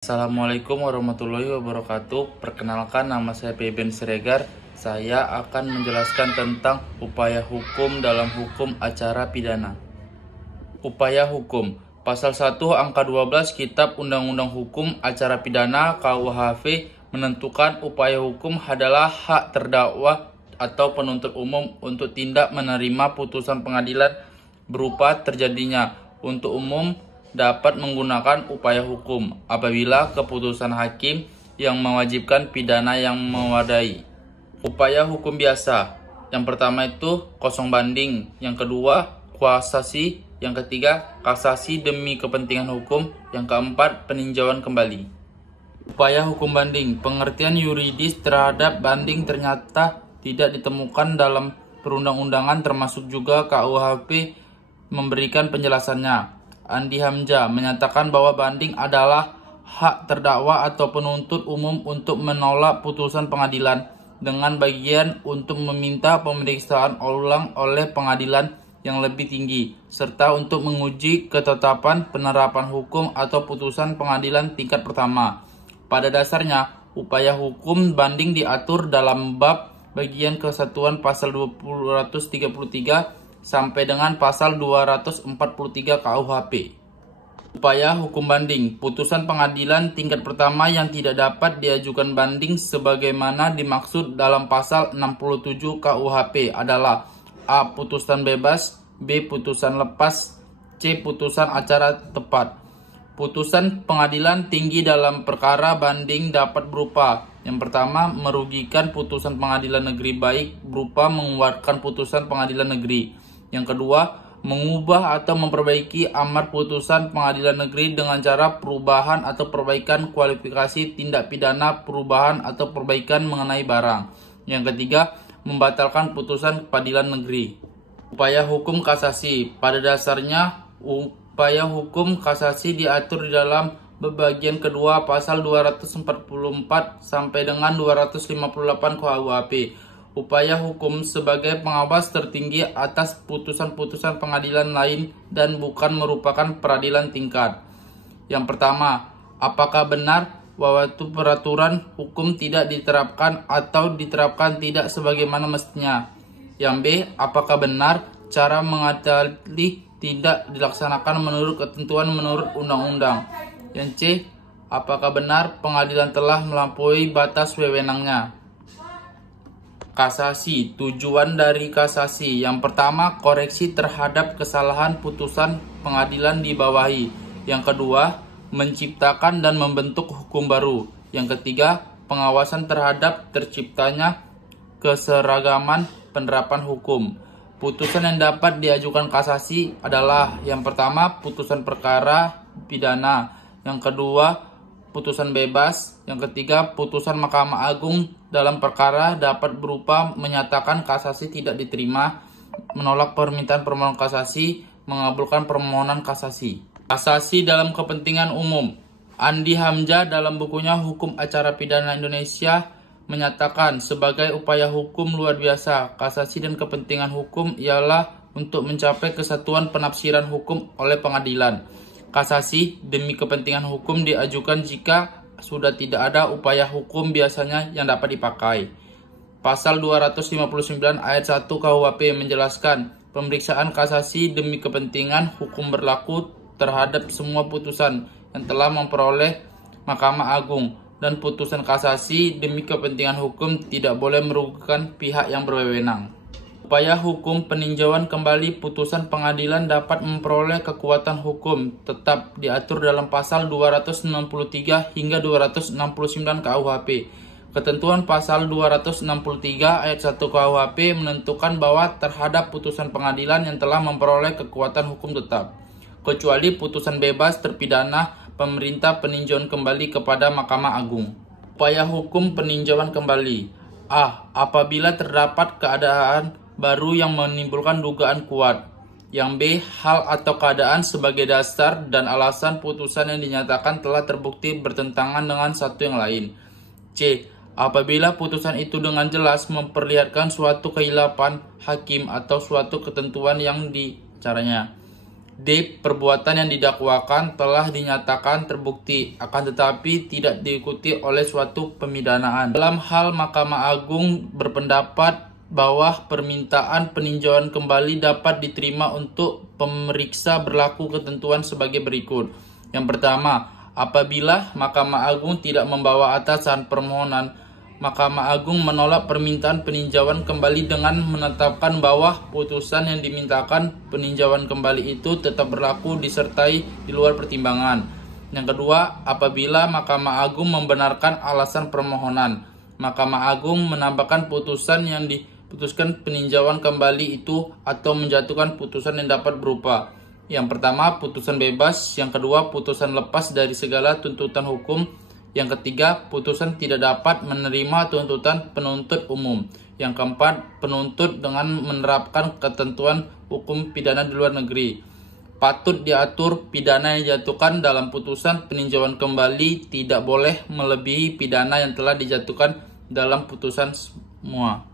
Assalamualaikum warahmatullahi wabarakatuh. Perkenalkan, nama saya Beben Siregar. Saya akan menjelaskan tentang upaya hukum dalam hukum acara pidana. Upaya hukum. Pasal 1 angka 12 Kitab Undang-Undang Hukum Acara Pidana KUHP menentukan upaya hukum adalah hak terdakwa atau penuntut umum untuk tidak menerima putusan pengadilan berupa terjadinya untuk umum dapat menggunakan upaya hukum apabila keputusan hakim yang mewajibkan pidana yang mewadai. Upaya hukum biasa. Yang pertama itu kosong banding, yang kedua kasasi, yang ketiga kasasi demi kepentingan hukum, yang keempat peninjauan kembali. Upaya hukum banding. Pengertian yuridis terhadap banding ternyata tidak ditemukan dalam perundang-undangan, termasuk juga KUHP memberikan penjelasannya. Andi Hamzah menyatakan bahwa banding adalah hak terdakwa atau penuntut umum untuk menolak putusan pengadilan dengan bagian untuk meminta pemeriksaan ulang oleh pengadilan yang lebih tinggi, serta untuk menguji ketetapan penerapan hukum atau putusan pengadilan tingkat pertama. Pada dasarnya, upaya hukum banding diatur dalam bab bagian kesatuan pasal 233 sampai dengan pasal 243 KUHP. Upaya hukum banding. Putusan pengadilan tingkat pertama yang tidak dapat diajukan banding sebagaimana dimaksud dalam pasal 67 KUHP adalah A. Putusan bebas, B. Putusan lepas, C. Putusan acara tepat. Putusan pengadilan tinggi dalam perkara banding dapat berupa: yang pertama, merugikan putusan pengadilan negeri baik berupa menguatkan putusan pengadilan negeri. Yang kedua, mengubah atau memperbaiki amar putusan pengadilan negeri dengan cara perubahan atau perbaikan kualifikasi tindak pidana, perubahan atau perbaikan mengenai barang. Yang ketiga, membatalkan putusan pengadilan negeri. Upaya hukum kasasi. Pada dasarnya, upaya hukum kasasi diatur di dalam bagian kedua pasal 244 sampai dengan 258 KUHP. Upaya hukum sebagai pengawas tertinggi atas putusan-putusan pengadilan lain dan bukan merupakan peradilan tingkat. Yang pertama, apakah benar bahwa peraturan hukum tidak diterapkan atau diterapkan tidak sebagaimana mestinya? Yang B, apakah benar cara mengadili tidak dilaksanakan menurut ketentuan menurut undang-undang? Yang C, apakah benar pengadilan telah melampaui batas wewenangnya? Kasasi. Tujuan dari kasasi. Yang pertama, koreksi terhadap kesalahan putusan pengadilan dibawahi. Yang kedua, menciptakan dan membentuk hukum baru. Yang ketiga, pengawasan terhadap terciptanya keseragaman penerapan hukum. Putusan yang dapat diajukan kasasi adalah: yang pertama, putusan perkara pidana. Yang kedua, putusan bebas. Yang ketiga, putusan Mahkamah Agung dalam perkara dapat berupa menyatakan kasasi tidak diterima, menolak permintaan permohonan kasasi, mengabulkan permohonan kasasi. Kasasi dalam kepentingan umum. Andi Hamzah dalam bukunya Hukum Acara Pidana Indonesia menyatakan sebagai upaya hukum luar biasa, kasasi dan kepentingan hukum ialah untuk mencapai kesatuan penafsiran hukum oleh pengadilan. Kasasi demi kepentingan hukum diajukan jika sudah tidak ada upaya hukum biasanya yang dapat dipakai. Pasal 259 ayat 1 KUHP menjelaskan pemeriksaan kasasi demi kepentingan hukum berlaku terhadap semua putusan yang telah memperoleh Mahkamah Agung, dan putusan kasasi demi kepentingan hukum tidak boleh merugikan pihak yang berwenang. Upaya hukum peninjauan kembali putusan pengadilan dapat memperoleh kekuatan hukum tetap diatur dalam pasal 263 hingga 269 KUHP. Ketentuan pasal 263 ayat 1 KUHP menentukan bahwa terhadap putusan pengadilan yang telah memperoleh kekuatan hukum tetap, kecuali putusan bebas terpidana, pemerintah peninjauan kembali kepada Mahkamah Agung. Upaya hukum peninjauan kembali. A. Apabila terdapat keadaan baru yang menimbulkan dugaan kuat. Yang B, hal atau keadaan sebagai dasar dan alasan putusan yang dinyatakan telah terbukti bertentangan dengan satu yang lain. C, apabila putusan itu dengan jelas memperlihatkan suatu kehilapan hakim atau suatu ketentuan yang dicaranya. D. Perbuatan yang didakwakan telah dinyatakan terbukti, akan tetapi tidak diikuti oleh suatu pemidanaan. Dalam hal Mahkamah Agung berpendapat bahwa permintaan peninjauan kembali dapat diterima untuk pemeriksa berlaku ketentuan sebagai berikut. Yang pertama, apabila Mahkamah Agung tidak membawa atasan permohonan, Mahkamah Agung menolak permintaan peninjauan kembali dengan menetapkan bahwa putusan yang dimintakan peninjauan kembali itu tetap berlaku disertai di luar pertimbangan. Yang kedua, apabila Mahkamah Agung membenarkan alasan permohonan, Mahkamah Agung menambahkan putusan yang diputuskan peninjauan kembali itu atau menjatuhkan putusan yang dapat berupa: yang pertama, putusan bebas; yang kedua, putusan lepas dari segala tuntutan hukum; yang ketiga, putusan tidak dapat menerima tuntutan penuntut umum; yang keempat, penuntut dengan menerapkan ketentuan hukum pidana di luar negeri. Patut diatur pidana yang dijatuhkan dalam putusan peninjauan kembali tidak boleh melebihi pidana yang telah dijatuhkan dalam putusan semua.